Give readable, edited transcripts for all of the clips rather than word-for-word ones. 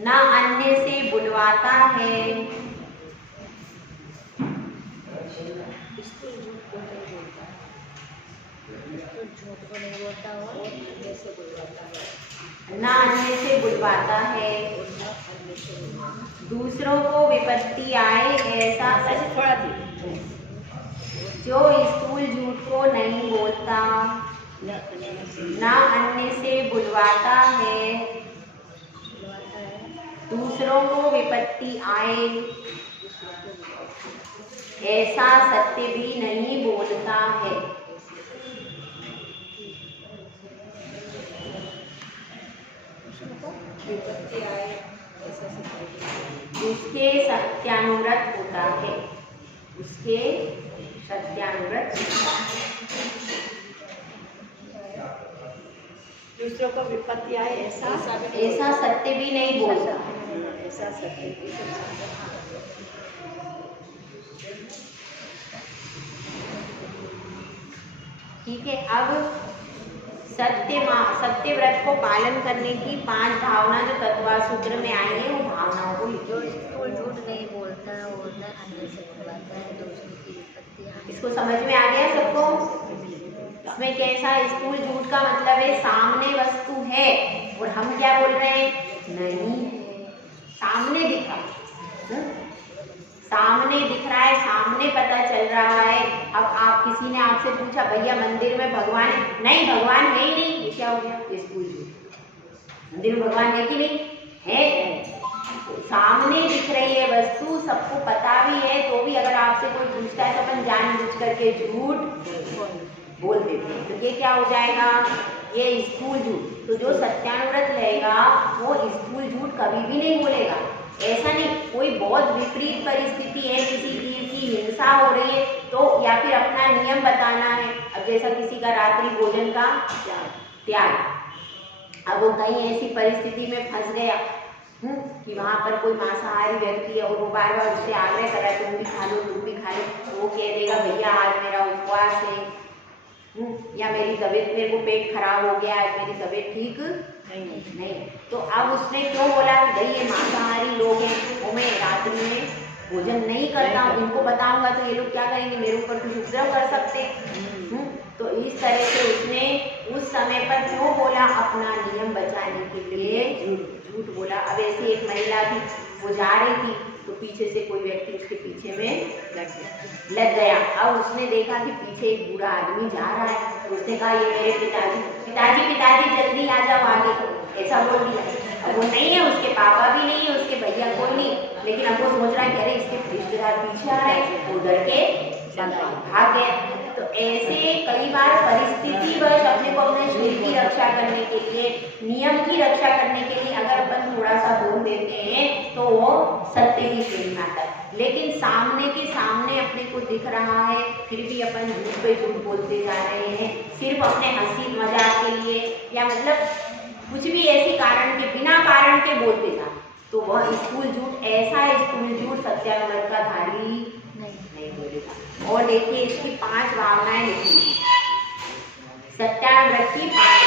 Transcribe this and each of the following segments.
ना अन्य से बुलवाता है। स्कूल झूठ को नहीं बोलता है, झूठ को नहीं बोलता और अन्य से बुलवाता है। ना अन्य से बुलवाता है। दूसरों को विपत्ति आए ऐसा थोड़ा थी। जो स्कूल झूठ को नहीं बोलता, ना अन्य से बुलवाता है। दूसरों को विपत्ति आए ऐसा सत्य भी नहीं बोलता है। विपत्ति आए ऐसा उसके सत्यानुव्रत होता है। उसके सत्यानुव्रत होता है। दूसरों को विपत्ति आए ऐसा सत्य भी नहीं बोलता। ऐसा सत्य भी ठीक है। अब सत्य व्रत को पालन करने की 5 भावना जो तत्वार सूत्र में आई है, वो भावनाओं को जो स्कूल झूठ नहीं बोलता और न अन्य से बुलवाता है, दूसरों की विपत्ति। इसको समझ में आ गया सबको? इसमें कैसा स्कूल झूठ का मतलब है सामने वस्तु है और हम क्या बोल रहे हैं, नहीं, सामने दिखा, सामने दिख रहा है, सामने पता चल रहा है। अब आप किसी ने आपसे पूछा भैया मंदिर में भगवान है? नहीं, भगवान है ही नहीं। ये क्या हो गया? स्कूल झूठ। मंदिर में भगवान है कि नहीं है? सामने दिख रही है वस्तु, सबको पता भी है, तो भी अगर आपसे कोई पूछता है तो अपन जानबूझ करके झूठ बोल देते हैं। तो ये क्या हो जाएगा? ये स्कूल झूठ। तो जो सत्यानुव्रत रहेगा वो स्कूल झूठ कभी भी नहीं बोलेगा। ऐसा नहीं, कोई बहुत विपरीत परिस्थिति है, किसी जीव की हिंसा हो रही है, तो या फिर अपना नियम बताना है। अब जैसा किसी का रात्रि भोजन का त्याग, अब वो कहीं ऐसी परिस्थिति में फंस गया कि वहाँ पर कोई मांसाहारी व्यक्ति है और वो बार बार उससे आग्रह कर रहा है तुम भी खा लो, तुम भी खा लो, तो वो कह देगा भैया आज मेरा उपवास है, या मेरी तबीयत, मेरे को पेट खराब हो गया है, मेरी तबीयत ठीक नहीं। तो अब उसने क्यों बोला कि भाई ये मांसाहारी लोग हैं, वो मैं रात्रि में भोजन नहीं करता हूँ, इनको बताऊंगा तो ये लोग क्या करेंगे, मेरे ऊपर कुछ उपद्रव कर सकते हैं। तो इस तरह से उसने उस समय पर क्यों बोला, अपना नियम बचाने के लिए झूठ बोला। अब ऐसी एक महिला थी, वो जा रही थी तो पीछे से कोई व्यक्ति उसके पीछे में लग गया। अब उसने देखा कि पीछे एक बूढ़ा आदमी जा रहा है, तो उसने कहा ये मेरे पिताजी पिताजी पिताजी जल्दी आ जाओ आगे, ऐसा बोल दिया। अब वो नहीं है, उसके पापा भी नहीं है, उसके भैया कोई नहीं, लेकिन अब वो सोच रहा है कि अरे इसके रिश्तेदार पीछे आ रहे हैं, वो डर के भाग गया। तो ऐसे कई बार परिस्थिति वश अपने को अपने शरीर की रक्षा करने के लिए, नियम की रक्षा करने के लिए अगर अपन थोड़ा सा बोल देते हैं तो वो सत्य ही श्रेणी में आता है। लेकिन सामने के सामने अपने को दिख रहा है, फिर भी अपन झूठ पे झूठ बोलते जा रहे हैं, सिर्फ अपने हंसी मजाक के लिए, या मतलब कुछ भी ऐसी कारण के बिना कारण के बोलते जा, तो वह स्कूल झूठ, ऐसा स्कूल झूठ सत्यानुव्रत का धारी नहीं बोलेगा। और देखिए इसकी 5 भावनाएं लिखी, सत्यानुव्रत की 5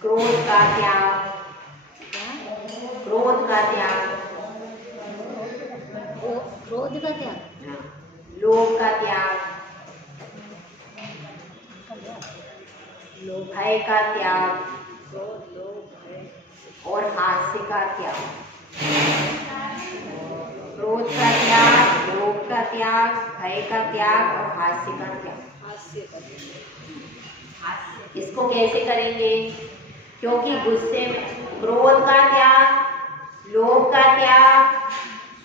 क्रोध का त्याग, क्रोध का त्याग, क्रोध का त्याग, लोभ का त्याग, भय का त्याग और हास्य का त्याग। क्रोध का त्याग, लोभ का त्याग, भय का त्याग और हास्य का त्याग। इसको कैसे करेंगे? क्योंकि गुस्से में क्रोध का त्याग, लोभ का त्याग,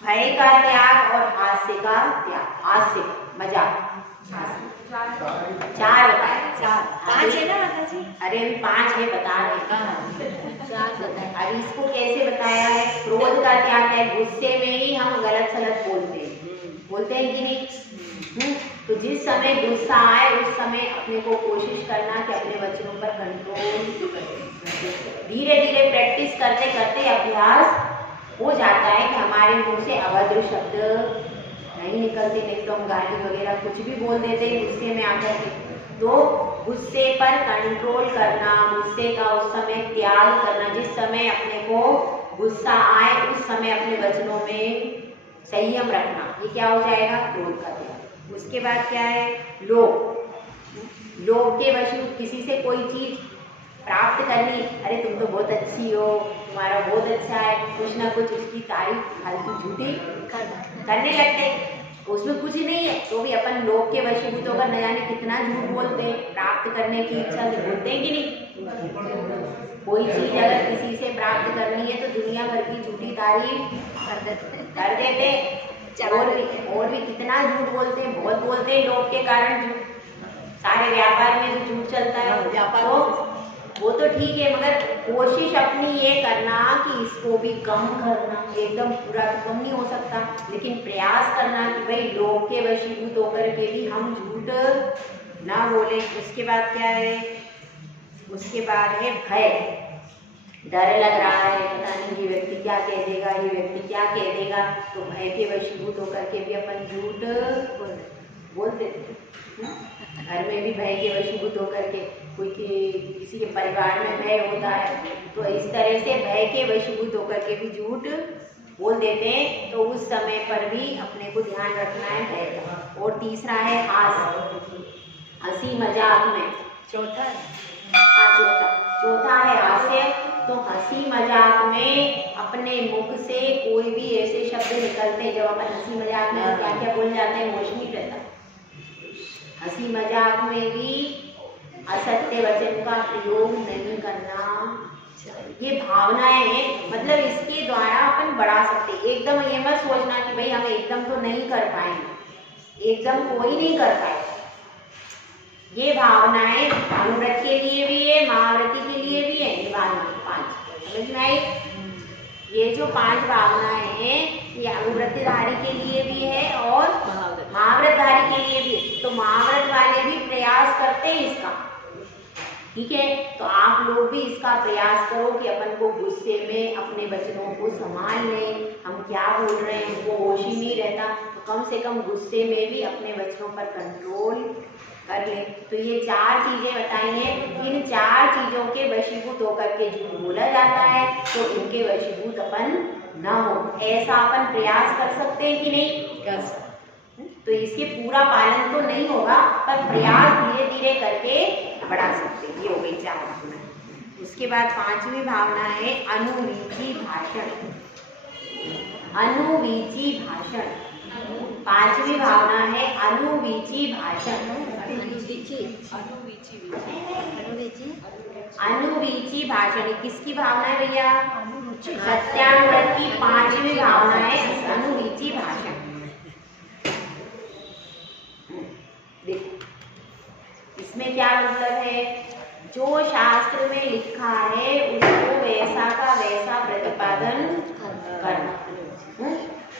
भय का त्याग और हास्य का त्याग, हास्य मजाक, 4 बताए, 5 है ना माता जी? अरे अभी 5 है बता रहे हैं। अब इसको कैसे बताया है? क्रोध का त्याग है, गुस्से में ही हम गलत सलत बोलते हैं कि नहीं? तो जिस समय गुस्सा आए उस समय अपने को कोशिश करना कि अपने वचनों पर कंट्रोल। धीरे धीरे प्रैक्टिस करते करते अभ्यास हो जाता है कि हमारे मुंह से अभद्र शब्द नहीं निकलते, नहीं तो हम गाली वगैरह कुछ भी बोल देते हैं गुस्से में आकर के। तो गुस्से पर कंट्रोल करना, गुस्से का उस समय त्याग करना, जिस समय अपने को गुस्सा आए उस समय अपने वचनों में संयम रखना, ये क्या हो जाएगा? क्रोध का त्याग। उसके बाद क्या है? लोभ। लोभ के वश किसी से कोई चीज प्राप्त करनी, अरे तुम तो बहुत अच्छी हो, तुम्हारा बहुत अच्छा है, कुछ ना कुछ उसकी तारीफ फालतू झूठी करने लगते, उसमें कुछ नहीं है तो भी अपन लोभ के वशीभूत होकर न जाने कितना झूठ बोलते हैं। प्राप्त करने की इच्छा से बोलते हैं कि नहीं? कोई चीज अगर किसी से प्राप्त करनी है तो दुनिया भर की झूठी तारीफ कर देते, और भी कितना झूठ बोलते हैं, बहुत बोलते हैं लोभ के कारण। सारे व्यापार में जो झूठ चलता है व्यापार वो तो ठीक है, मगर कोशिश अपनी ये करना कि इसको भी कम करना। एकदम पूरा तो कम नहीं हो सकता, लेकिन प्रयास करना कि भाई लोभ के वशीभूत होकर के भी हम झूठ ना बोले। उसके बाद क्या है? उसके बाद है भय। डर लग रहा है, पता नहीं ये व्यक्ति क्या कह देगा, ये व्यक्ति क्या कह देगा, तो भय के वशीभूत होकर के भी अपन झूठ बोल देते। घर में भी भय के वशीभूत होकर के, कोई किसी के परिवार में भय होता है तो इस तरह से भय के वशीभूत होकर के भी झूठ बोल देते हैं। तो उस समय पर भी अपने को ध्यान रखना है भय का। और तीसरा है हास्य, हंसी मजाक में। चौथा है हास्य। तो हंसी मजाक में अपने मुख से कोई भी ऐसे शब्द निकलते हैं, जब अपन हंसी मजाक में क्या क्या बोल जाते हैं होश नहीं रहता। हंसी मजाक में भी असत्य वचन का प्रयोग नहीं करना। ये भावनाएं हैं, मतलब इसके द्वारा अपन बढ़ा सकते। एकदम ये मत सोचना कि भाई हम एकदम तो नहीं कर पाएंगे, एकदम कोई नहीं कर पाए। ये भावनाएं अनुव्रत के लिए भी है, महाव्रती के लिए भी है। निभाना 5 समझ में आई? ये जो 5 भावनाएं हैं ये अनुव्रतधारी के लिए भी है और महाव्रतधारी के लिए भी। तो महाव्रत वाले भी प्रयास करते हैं इसका, ठीक है? तो आप लोग भी इसका प्रयास करो कि अपन को गुस्से में अपने वचनों को संभाल लें। हम क्या बोल रहे हैं वो होश ही नहीं रहता, तो कम से कम गुस्से में भी अपने वचनों पर कंट्रोल कर ले। तो ये 4 चीजें बताई हैं। इन 4 चीजों के वशीभूत होकर के झूठ बोला जाता है तो इनके वशीभूत अपन न हो, ऐसा अपन प्रयास कर सकते हैं कि नहीं? कर सकते। तो इसके पूरा पालन तो नहीं होगा, पर प्रयास धीरे धीरे करके बढ़ा सकते हैं। ये हो गई 4 भावनाएं। उसके बाद 5वीं भावना है अनुवीची भाषण। अनुवीची भाषण 5वीं भावना है अनुवीची भाषण। अनुवीची भाषण किसकी भावना है भैया? सत्यानुव्रत की 5वीं भावना है अनुवीची भाषण। देखो इसमें क्या मतलब है? जो शास्त्र में लिखा है उसको वैसा का वैसा प्रतिपादन करना।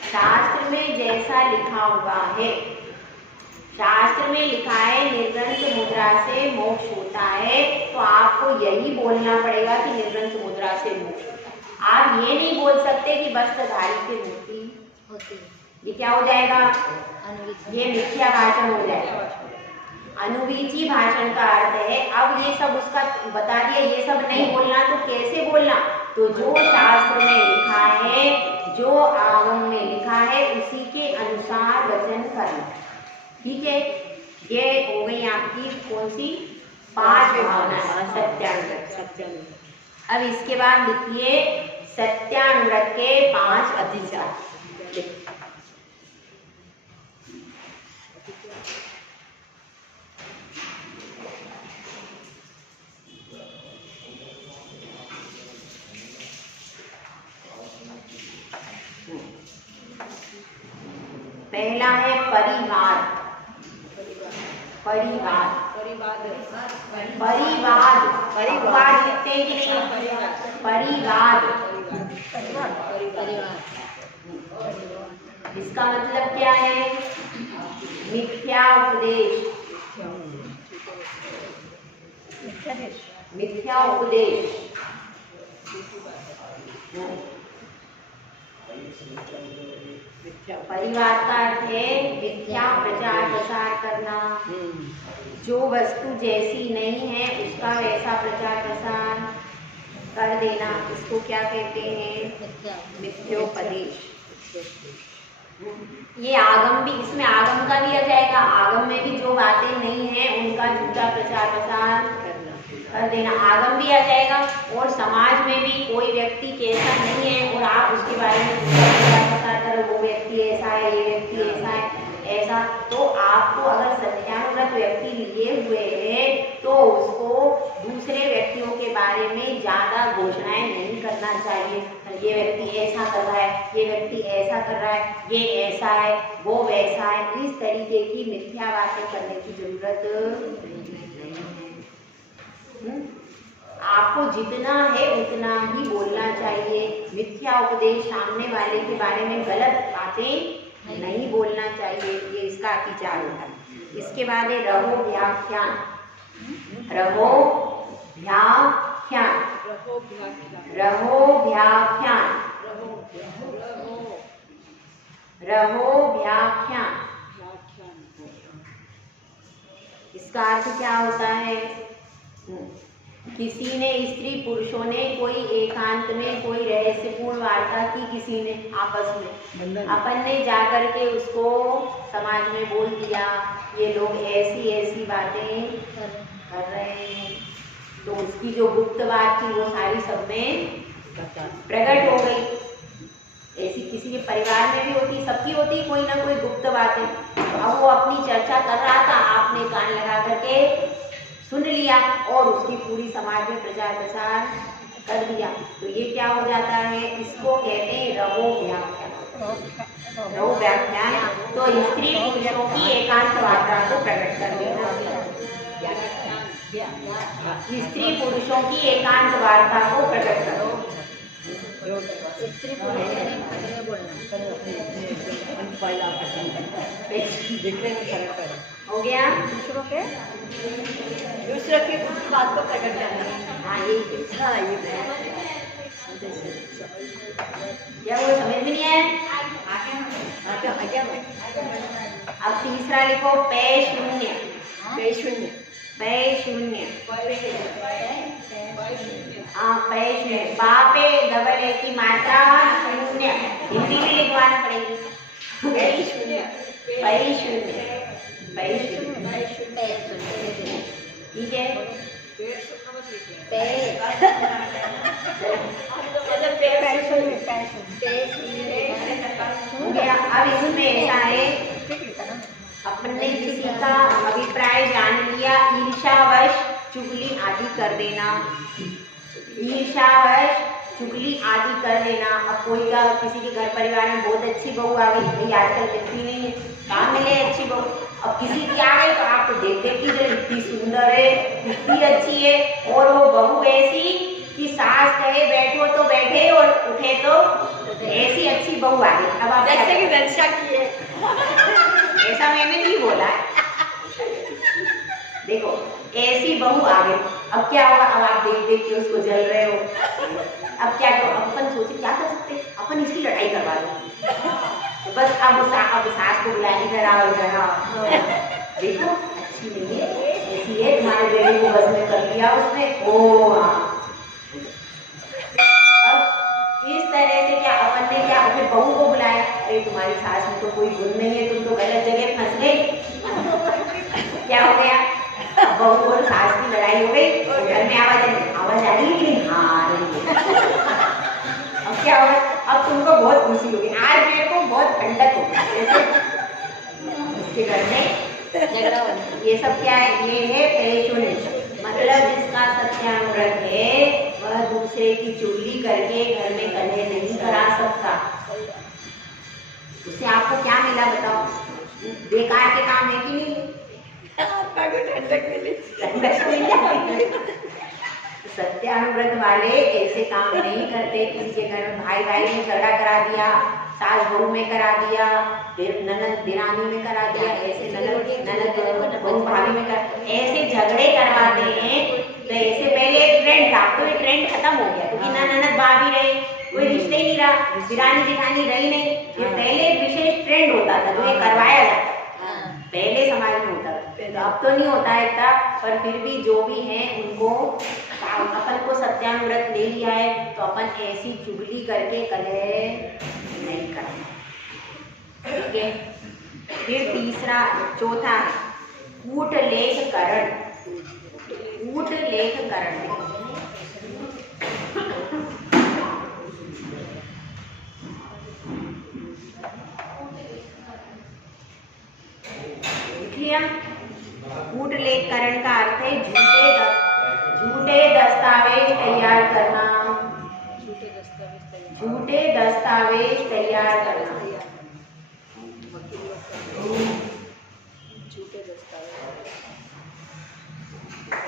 शास्त्र में जैसा लिखा हुआ है, शास्त्र में लिखा है निर्ग्रंथ मुद्रा से मोक्ष होता है, तो आपको यही बोलना पड़ेगा कि निर्ग्रंथ मुद्रा से मोक्ष होता है। आप ये नहीं बोल सकते कि वस्त्रधारी से मुक्ति होती है। ये क्या हो जाएगा? ये मिथ्या भाषण हो जाएगा। अनुवीची भाषण का अर्थ है, अब ये सब उसका बता दिया, ये सब नहीं बोलना तो कैसे बोलना? तो जो शास्त्र में लिखा है, जो आगम में लिखा है उसी के अनुसार वचन करना, ठीक है? ये हो गई आपकी कौन सी? 5 भावनाएं सत्यानुव्रत। अब इसके बाद लिखिए सत्यानुव्रत के 5 अधिचार। पहला है परिवार। परिवार परिवार परिवार लिखते हैं कि नहीं? परिवार। इसका मतलब क्या है? मिथ्या उपदेश, मिथ्या उपदेश। परिवार का अर्थ है मिथ्या प्रचार प्रसार करना। जो वस्तु जैसी नहीं है उसका वैसा प्रचार प्रसार कर देना, इसको क्या कहते हैं? मिथ्योपदेश। ये आगम भी, इसमें आगम का भी आ जाएगा। आगम में भी जो बातें नहीं है उनका झूठा प्रचार प्रसार कर देना, आगम भी आ जाएगा। और समाज में भी कोई व्यक्ति कैसा नहीं है और आप उसके बारे में झूठा प्रचार प्रसार करो, वो व्यक्ति ऐसा है, ये व्यक्ति ऐसा है, ऐसा। तो आपको अगर सत्यानुगत व्यक्ति लिए हुए है तो उसको दूसरे व्यक्तियों के बारे में ज़्यादा घोषणाएं नहीं करना चाहिए। ये व्यक्ति ऐसा कर रहा है, ये व्यक्ति ऐसा कर रहा है, ये ऐसा है, वो वैसा है, इस तरीके की मिथ्या बातें करने की जरूरत नहीं है। आपको जितना है उतना ही बोलना चाहिए। मिथ्या उपदेश, सामने वाले के बारे में गलत बातें नहीं बोलना चाहिए, ये इसका विचार होता है। इसके बाद है रहो व्याख्यान। रहो व्याख्यान, रहो व्याख्यान, रहो व्याख्यान। इसका अर्थ क्या होता है? किसी ने, स्त्री पुरुषों ने कोई एकांत में कोई रहस्यपूर्ण वार्ता की, किसी ने आपस में, अपन ने जाकर के उसको समाज में बोल दिया ये लोग ऐसी ऐसी बातें कर रहे हैं, तो उसकी जो गुप्त बात थी वो सारी सब में प्रकट हो गई। ऐसी किसी के परिवार में भी होती, सबकी होती कोई ना कोई गुप्त बातें। अब वो अपनी चर्चा कर रहा था, आपने कान लगा करके सुन लिया और उसकी पूरी समाज में प्रचार प्रसार कर दिया, तो ये क्या हो जाता है? इसको कहते हैं रहो व्याख्यान। रहो व्याख्यान तो स्त्री पुरुषों की एकांत वार्ता को प्रकट कर देना। स्त्री पुरुषों की एकांत वार्ता को प्रकट करो। हो गया? दूसरों की बात को प्रकट करना। हाँ ये क्या वो समझ में नहीं आया? अब तीसरा लिखो पे शून्य। पे शून्य, पे शून्य, हाँ पे शून्य। बापे डबल ए की मात्रा शून्य, हिंदी में लिखवाना पड़ेगी। पे शून्य, पे शून्य, पे शून्य, ठीक है? अब इसमें ऐसा है, अपने किसी का अभिप्राय जान लिया, ईर्ष्यावश चुगली आदि कर देना, ईर्ष्यावश चुगली आदि कर देना। अब कोई का किसी के घर परिवार में बहुत अच्छी बहू आ गई, भाई आजकल मिलती नहीं है, कहाँ मिले अच्छी बहू? अब किसी की आ गई तो आपको देख देख की जो इतनी सुंदर है, इतनी अच्छी है, और वो बहू ऐसी कि सास कहे बैठो तो बैठे और उठे तो ऐसी अच्छी बहू आ गई। अब आप जैसे कि रक्षा की है ऐसा मैंने नहीं बोला है, देखो ऐसी बहू आ गई। अब क्या होगा? अब आप देख देख के उसको जल रहे हो। अब क्या करो? अपन सोचे क्या कर सकते, अपन इसकी लड़ाई करवा दो बस। अब सास को बुला, इधर आओ, इधर आओ, देखो अच्छी नहीं है, ऐसी है, तुम्हारे बेटे को बस में कर लिया उसने। ओ हाँ, अब इस तरह से क्या अपन ने क्या अपने बहू को बुलाया, अरे तुम्हारी सास में तो कोई गुण नहीं है, तुम तो गलत जगह फंस गए। क्या हो गया? बहू और सास की लड़ाई हो गई, घर में आवाज आ रही है कि नहीं? हाँ आ रही है। अब क्या होगा? अब तुमको बहुत खुशी होगी, आज मेरे को बहुत ठंडक होगी, उसके घर में झगड़ा होगा। ये सब क्या है? ये है पेशुन्य, मतलब जिसका सत्यानुगत है वह दूसरे की चुगली करके घर में कलह नहीं करा सकता। उससे आपको क्या मिला बताओ? बेकार के काम है कि नहीं? ठंडक मिली, ठंडक मिली। सत्यानुव्रत वाले ऐसे काम नहीं करते। किसी के घर में भाई भाई में झगड़ा करा दिया, सास बहू में करा दिया, फिर ननद दिरानी में करा दिया, ऐसे ननद बहू भाभी में कर, ऐसे झगड़े करवाते हैं। तो ऐसे पहले एक ट्रेंड था, तो ये ट्रेंड खत्म हो गया क्योंकि ना ननद भाभी रही, कोई रिश्ते ही नहीं रहा, दिरानी जेठानी रही नहीं। ये पहले एक विशेष ट्रेंड होता था जो ये करवाया जाता, पहले समाज में होता था। तो अब तो नहीं होता है इतना, पर फिर भी जो भी है उनको, अपन को सत्यानुव्रत ले लिया है तो अपन ऐसी चुगली करके कलह नहीं करना, ठीक है। फिर तीसरा चौथा है कूट लेख करण। कूट लेख करण कूट लेख करण का अर्थ है झूठे दस्तावेज तैयार करना। झूठे दस्तावेज तैयार करना।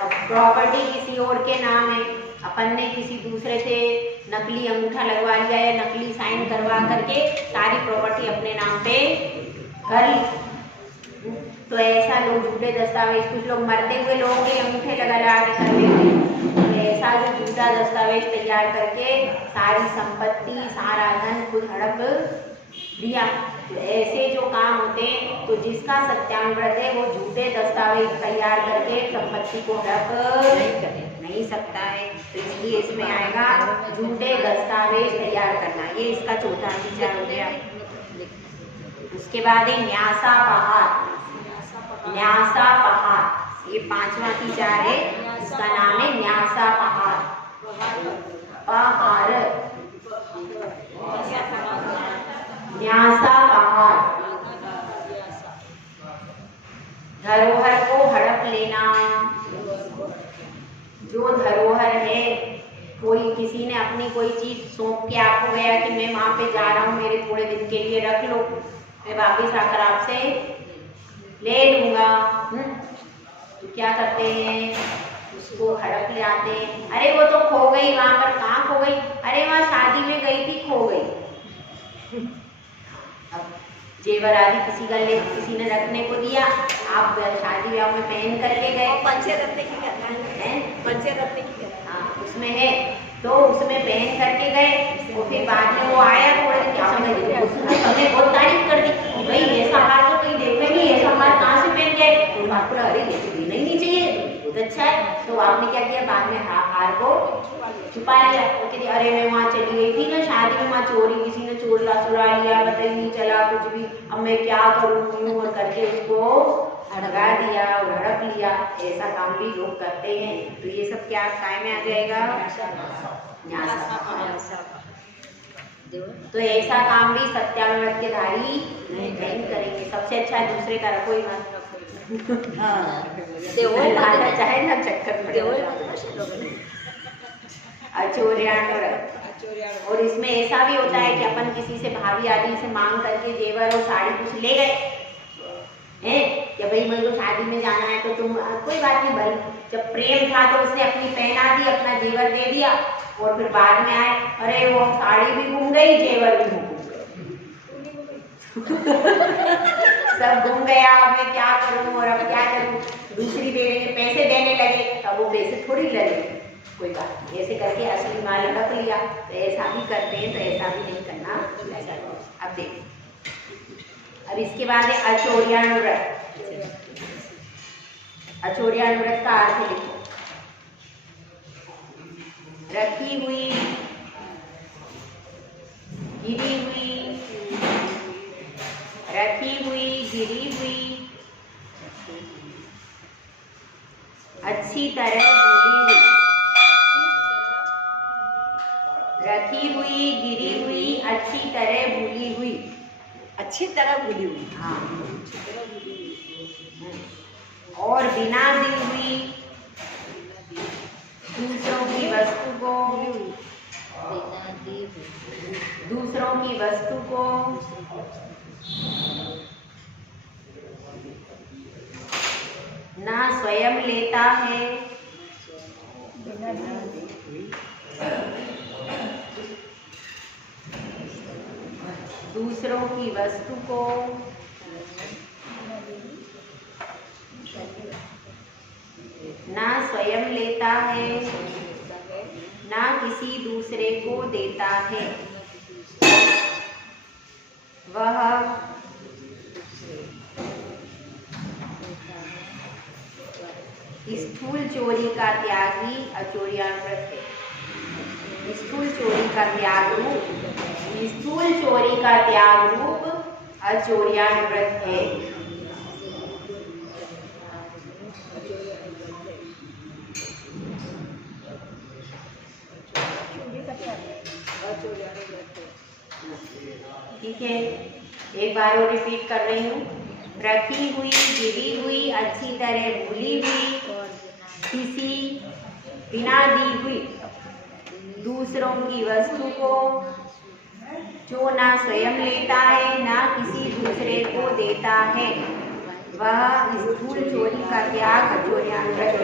अब प्रॉपर्टी किसी और के नाम है, अपन ने किसी दूसरे से नकली अंगूठा लगवा लिया या नकली साइन करवा करके सारी प्रॉपर्टी अपने नाम पे कर ली। तो ऐसा लोग झूठे दस्तावेज, कुछ लोग मरते हुए लोगों के अंगूठे लगा के कर लेते हैं। तो ऐसा जो झूठा दस्तावेज तैयार करके सारी संपत्ति सारा धन खुद हड़प लिया। तो ऐसे जो काम होते हैं, तो जिसका सत्यानुव्रत है वो झूठे दस्तावेज तैयार करके संपत्ति को हड़प नहीं सकता है। तो इसलिए इसमें आएगा झूठे दस्तावेज तैयार करना। ये इसका चौथा विचार हो गया। उसके बाद है न्यासा पहाड़। न्यासा पहाड़ ये पांचवा विचार है, इसका नाम है न्यासा पहाड़। पहाड़ न्यासा पहाड़ धरोहर को हड़प लेना। जो धरोहर है, कोई किसी ने अपनी कोई चीज सौंप के आपको गया कि मैं वहां पे जा रहा हूँ, मेरे थोड़े दिन के लिए रख लो, मैं वापिस आकर आपसे ले लूंगा। तो क्या करते हैं, उसको हड़प ले आते हैं। अरे वो तो खो गई, वहां पर कहाँ खो गई, अरे वहां शादी में गई थी, खो गई। अब जेवर आदि किसी ने रखने को दिया, आप शादी ब्याह में पहन करके गए, पंचे रखने की कहना है, पंचे रखने की कहना। हाँ उसमें है, तो उसमें पहन करके गए, और फिर बाद में वो आया थोड़े दिन, क्या समझ हमने बहुत तारीफ कर दी कि भाई ऐसा हार तो कहीं देखा नहीं, ऐसा हार कहाँ से पहन गए। तो आपको अरे ये तो देना ही नहीं चाहिए, बहुत अच्छा है। तो आपने क्या किया, बाद में हार को छुपा लिया। तो कहती अरे मैं वहाँ चली गई थी ना शादी में, वहाँ चोरी, किसी ने चुरा लिया, पता ही नहीं चला कुछ भी, अब मैं क्या करूँ, और करके उसको लगा दिया और हड़प लिया। ऐसा काम भी लोग करते हैं। तो ये सब क्या काय में आ जाएगा, न्यासा। तो ऐसा काम भी सत्यानुव्रत के धारी नहीं करेंगे। सबसे अच्छा है दूसरे का रखो ही मत, चाहे ना चक्कर। अचौर्यानुव्रत। और इसमें ऐसा भी होता है कि अपन किसी से भाभी आदि से मांग करके जेवर और साड़ी कुछ ले गए हैं कि भाई मुझे तो शादी में जाना है, तो तुम कोई बात नहीं भाई। जब प्रेम था तो उसने अपनी पहना दी, अपना जेवर दे दिया, और फिर बाद में आए अरे वो साड़ी भी घूम गई, जेवर भी घूम गए, सब घूम गया, अब मैं क्या करूं और अब क्या करूं। दूसरी देने पैसे देने लगे, तब वो पैसे थोड़ी लगे, कोई बात नहीं, ऐसे करके असली माल हड़प लिया। तो ऐसा भी करते हैं, तो ऐसा भी नहीं करना चाहिए। अब देखिए, अब इसके बाद है अचौर्यानुव्रत। अचौर्यानुव्रत का अर्थ लिखो, रखी हुई, गिरी हुई, रखी हुई, गिरी हुई, अच्छी तरह भूली हुई। रखी हुई, गिरी हुई, अच्छी तरह भूली हुई। अच्छी तरह भूली हुई, हाँ। और बिना दी हुई, दूसरों की वस्तु को, दूसरों की वस्तु को ना स्वयं लेता है, दूसरों की वस्तु को ना स्वयं लेता है, ना किसी दूसरे को देता है। वह स्थूल चोरी का त्यागी अचोरियानुव्रत है। स्थूल चोरी का त्याग रूप, स्थूल चोरी का त्याग रूप अचोरियानुव्रत है। ठीक है, एक बार और रिपीट कर रही हूँ। रखी हुई, गिरी हुई, अच्छी तरह भूली हुई, किसी बिना दी हुई दूसरों की वस्तु को जो ना स्वयं लेता है, ना किसी दूसरे को देता है, वह स्थूल चोरी का त्याग अचोरियानुव्रत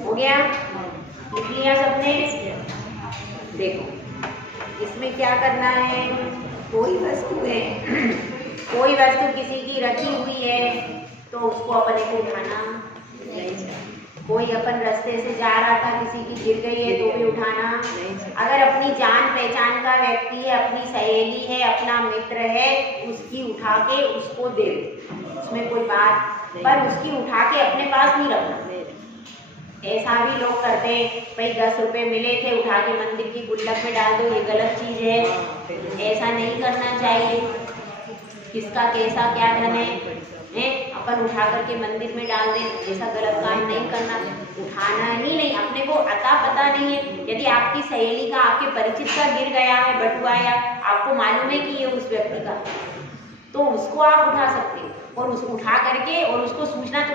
हो गया। लिख लिया सबने? देखो इसमें क्या करना है, कोई वस्तु है, कोई वस्तु किसी की रखी हुई है तो उसको अपने को उठाना नहीं चाहिए। कोई अपन रास्ते से जा रहा था, किसी की गिर गई है तो भी उठाना नहीं चाहिए। अगर अपनी जान पहचान का व्यक्ति है, अपनी सहेली है, अपना मित्र है, उसकी उठा के उसको दे, उसमें कोई बात, पर उसकी उठा के अपने पास नहीं रखना। ऐसा भी लोग करते हैं, भाई 10 रुपए मिले थे, उठा के मंदिर की गुल्लक में डाल दो, ये गलत चीज है, ऐसा नहीं करना चाहिए। किसका कैसा क्या धन है, अपन उठा करके मंदिर में डाल दें, ऐसा गलत काम नहीं करना। उठाना ही नहीं, अपने को अता पता नहीं है। यदि आपकी सहेली का, आपके परिचित का गिर गया है, बटुआ या आपको मालूम है कि ये उस व्यक्ति का, तो उसको आप उठा सकते हैं और उसको उठा करके और उसको सूचना तुरंत